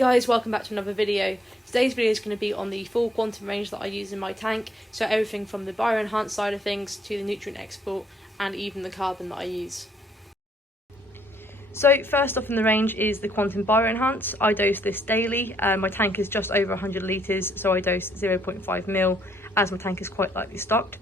guys, welcome back to another video. Today's video is going to be on the full quantum range that I use in my tank, so everything from the bioenhance side of things to the nutrient export and even the carbon that I use. So first off in the range is the quantum bioenhance. I dose this daily. My tank is just over 100 litres, so I dose 0.5 ml as my tank is quite lightly stocked.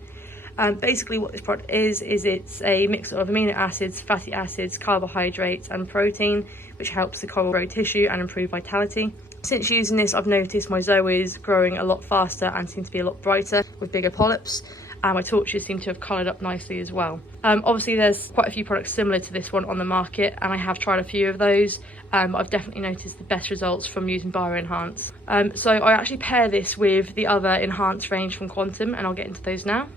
Basically what this product is it's a mix of amino acids, fatty acids, carbohydrates and protein, which helps the coral grow tissue and improve vitality. Since using this, I've noticed my zoas growing a lot faster and seem to be a lot brighter with bigger polyps, and my torches seem to have coloured up nicely as well. Obviously there's quite a few products similar to this one on the market, and I have tried a few of those. I've definitely noticed the best results from using bioenhance. So I actually pair this with the other enhanced range from Quantum, and I'll get into those now.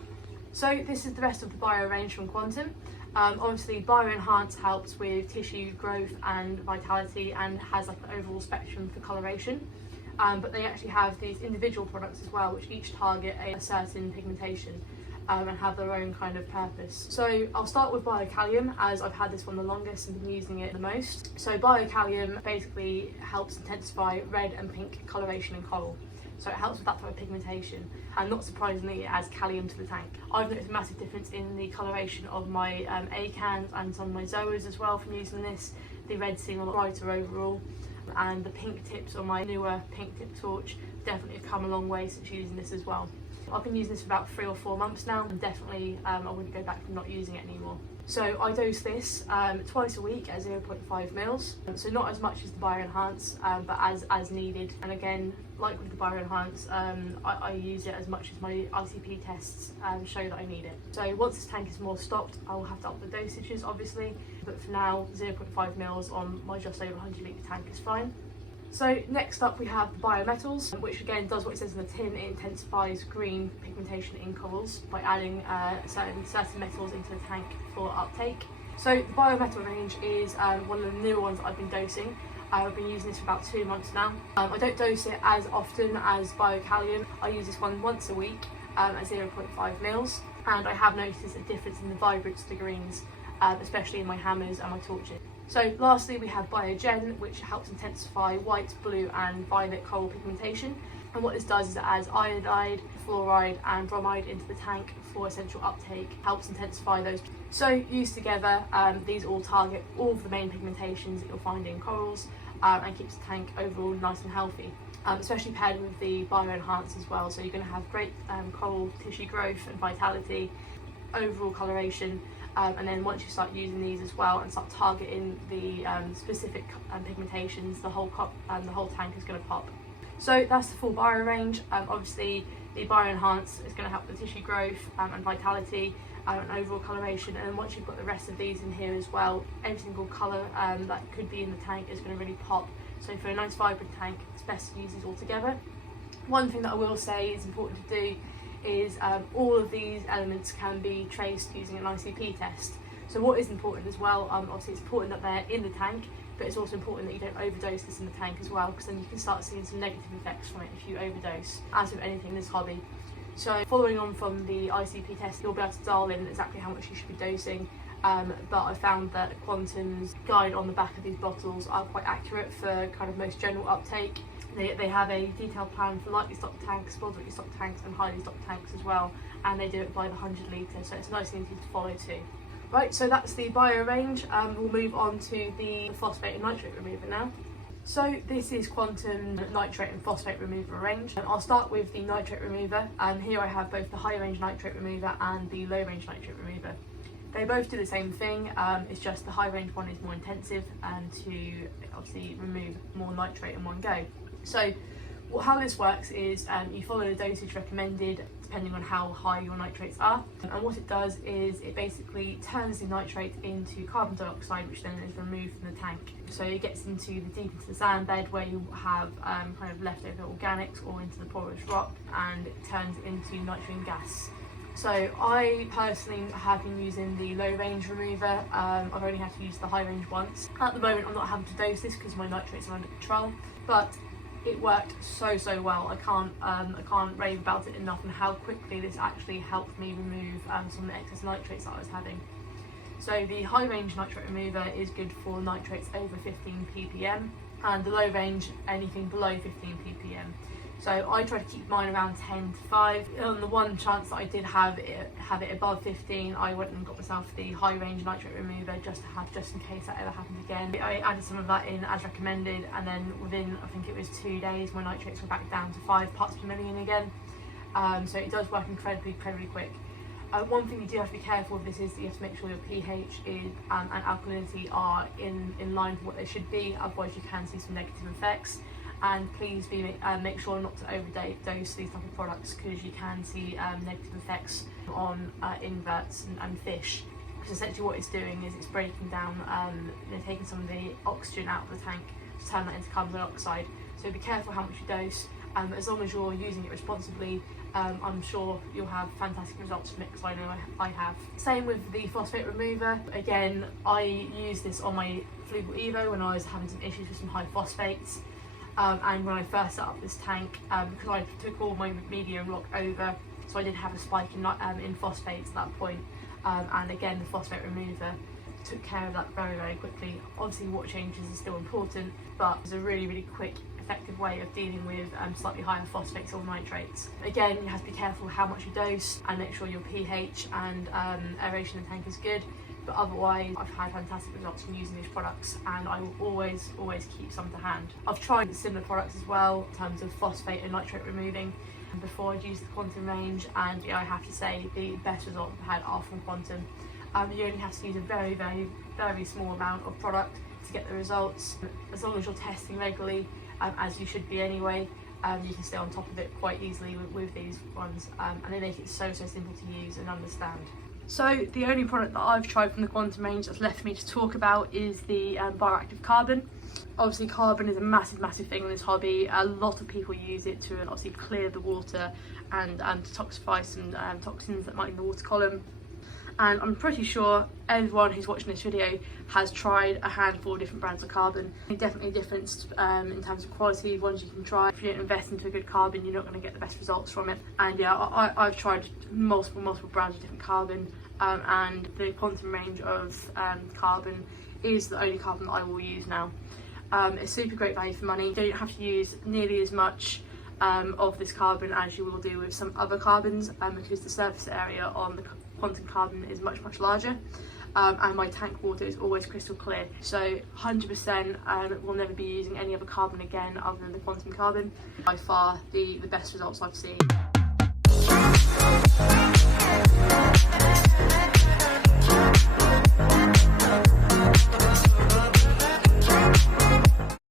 So this is the rest of the bio range from Quantum. Obviously bioenhance helps with tissue growth and vitality and has like an overall spectrum for coloration. But they actually have these individual products as well, which each target a certain pigmentation and have their own kind of purpose. So I'll start with Biocallium, as I've had this one the longest and been using it the most. So Biocallium basically helps intensify red and pink coloration in coral. So it helps with that type of pigmentation, and not surprisingly it adds calcium to the tank. I've noticed a massive difference in the coloration of my acans and some of my zoas as well from using this. The red seem a lot brighter overall, and the pink tips on my newer pink tip torch definitely have come a long way since using this as well. I've been using this for about 3 or 4 months now, and definitely I wouldn't go back from not using it anymore. So I dose this twice a week at 0.5 mils, so not as much as the bioenhance, but as needed. And again, like with the bioenhance, I use it as much as my ICP tests show that I need it. So once this tank is more stocked, I will have to up the dosages obviously, but for now 0.5 mils on my just over 100 litre tank is fine. So next up we have the biometals, which again does what it says in the tin. It intensifies green pigmentation in corals by adding certain metals into the tank for uptake. So the biometal range is one of the newer ones that I've been dosing. I've been using this for about 2 months now. I don't dose it as often as Biocallium. I use this one once a week at 0.5 mils, and I have noticed a difference in the vibrance of the greens, especially in my hammers and my torches. So lastly we have Biogen, which helps intensify white, blue and violet coral pigmentation. And what this does is it adds iodide, fluoride and bromide into the tank for essential uptake, helps intensify those. So used together, these all target all of the main pigmentations that you'll find in corals, and keeps the tank overall nice and healthy. Especially paired with the bioenhance as well, so you're going to have great coral tissue growth and vitality, overall coloration. And then once you start using these as well and start targeting the specific pigmentations, the whole tank is going to pop. So that's the full bio range. Obviously the bioenhance is going to help the tissue growth and vitality and overall coloration, and then once you've got the rest of these in here as well, every single colour that could be in the tank is going to really pop. So for a nice vibrant tank, it's best to use these all together. One thing that I will say is important to do is all of these elements can be traced using an ICP test. So what is important as well, obviously it's important that they're in the tank, but it's also important that you don't overdose this in the tank as well, because then you can start seeing some negative effects from it if you overdose, as with anything in this hobby. So following on from the ICP test, you'll be able to dial in exactly how much you should be dosing, but I found that Quantum's guide on the back of these bottles are quite accurate for kind of most general uptake. They have a detailed plan for lightly stocked tanks, moderately stocked tanks and highly stocked tanks as well, and they do it by the 100 litre, so it's nice and easy to follow too. Right, so that's the bio range. We'll move on to the phosphate and nitrate remover now. So this is Quantum nitrate and phosphate remover range. I'll start with the nitrate remover. Here I have both the high range nitrate remover and the low range nitrate remover. They both do the same thing, it's just the high range one is more intensive and to obviously remove more nitrate in one go. So how this works is you follow the dosage recommended depending on how high your nitrates are, and what it does is it basically turns the nitrate into carbon dioxide, which then is removed from the tank. So it gets into the sand bed where you have kind of leftover organics, or into the porous rock, and it turns into nitrogen gas. So I personally have been using the low range remover. I've only had to use the high range once. At the moment I'm not having to dose this because my nitrates are under control, but it worked so well. I can't rave about it enough, and how quickly this actually helped me remove some of the excess nitrates that I was having. So the high range nitrate remover is good for nitrates over 15 ppm. and the low range anything below 15 ppm. So I try to keep mine around 10 to 5. On the one chance that I did have it above 15, I went and got myself the high range nitrate remover just in case that ever happened again. I added some of that in as recommended, and then within, I think it was 2 days, my nitrates were back down to 5 parts per million again. So it does work incredibly quick. One thing you do have to be careful with this is that you have to make sure your pH is, and alkalinity are in line with what they should be, otherwise you can see some negative effects. And please make sure not to overdose these type of products, because you can see negative effects on inverts and fish. Because essentially what it's doing is it's breaking down, taking some of the oxygen out of the tank to turn that into carbon dioxide. So be careful how much you dose. As long as you're using it responsibly, I'm sure you'll have fantastic results from it, because I know I have. Same with the phosphate remover. Again, I used this on my Flugel Evo when I was having some issues with some high phosphates. And when I first set up this tank, because I took all my medium rock over, so I did have a spike in phosphates at that point. And again, the phosphate remover took care of that very quickly. Obviously, water changes is still important, but it's a really quick, effective way of dealing with slightly higher phosphates or nitrates. Again, you have to be careful how much you dose and make sure your pH and aeration in the tank is good. But otherwise, I've had fantastic results from using these products, and I will always keep some to hand. I've tried similar products as well in terms of phosphate and nitrate removing before I'd used the Quantum range, and I have to say the best results I've had are from Quantum. You only have to use a very small amount of product to get the results. As long as you're testing regularly, as you should be anyway, you can stay on top of it quite easily with these ones, and they make it so simple to use and understand. So the only product that I've tried from the Quantum range that's left for me to talk about is the Bioactive Carbon. Obviously carbon is a massive thing in this hobby. A lot of people use it to obviously clear the water and detoxify some toxins that might be in the water column. And I'm pretty sure everyone who's watching this video has tried a handful of different brands of carbon. There's definitely a difference in terms of quality of ones you can try. If you don't invest into a good carbon, you're not going to get the best results from it. And yeah, I've tried multiple brands of different carbon, and the Quantum range of carbon is the only carbon that I will use now. It's super great value for money. You don't have to use nearly as much of this carbon as you will do with some other carbons, because the surface area on the Quantum carbon is much larger, and my tank water is always crystal clear. So 100% will never be using any other carbon again other than the Quantum carbon. By far the best results I've seen.